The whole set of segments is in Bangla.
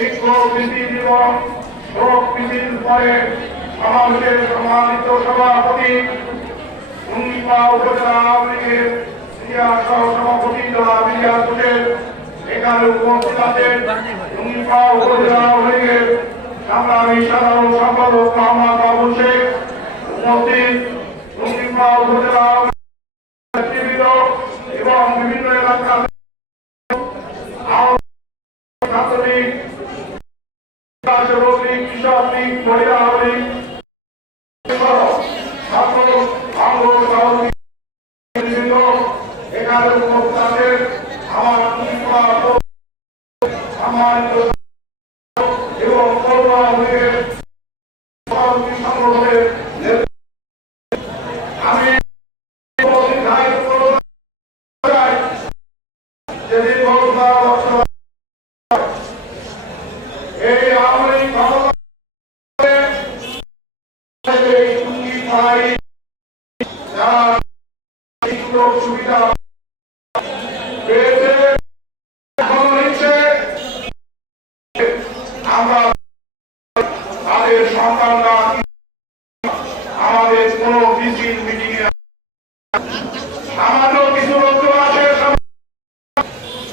শিক্ষক নীতি এবং শোক নীতির পরে সমাবেশের সম্মানিত সভাপতি টুঙ্গিপা উপজেলা আওয়ামী লীগের সিনিয়র সহ-সভাপতি জনাব ইলিয়াস হোসেন, এখানে উপস্থিত আছেন টুঙ্গিপা উপজেলা আওয়ামী লীগের সংগ্রামী সাধারণ সম্পাদক মোহাম্মদ বাবুল শেখ, উপস্থিত টুঙ্গিপা উপজেলা নেতৃবৃন্দ এবং বিভিন্ন এলাকার ছাত্রলীগ, কৃষক লীগ, মহিলা লীগ এখানে উপস্থিত আছেন আমার সম্মানিত এবং সংগঠনের আমি যেদিন এই আওয়ামী লীগ সুবিধা পেয়েছে, আমরা তাদের সন্তানরা আমাদের কোন মিছিল মিটিং এ সামান্য কিছু লোক আছে,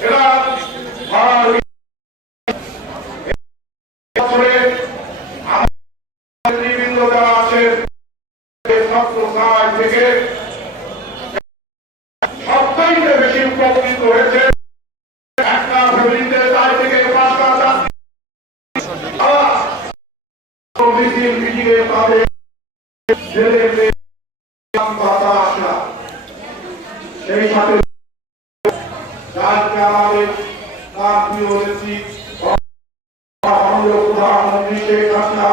এরা নেতৃবৃন্দ যারা আছে থেকে সবচাইতে বেশি উপকৃত হয়েছে। একটা ফ্যামিলিতে 4 থেকে 5টা যাত্রী মিছিল মিটিংয়ে তাদের ছেলে মেয়ে বাধা আসা, সেই সাথে আমাদের তার প্রিয় নেত্রী প্রধানমন্ত্রী শেখ হাসিনা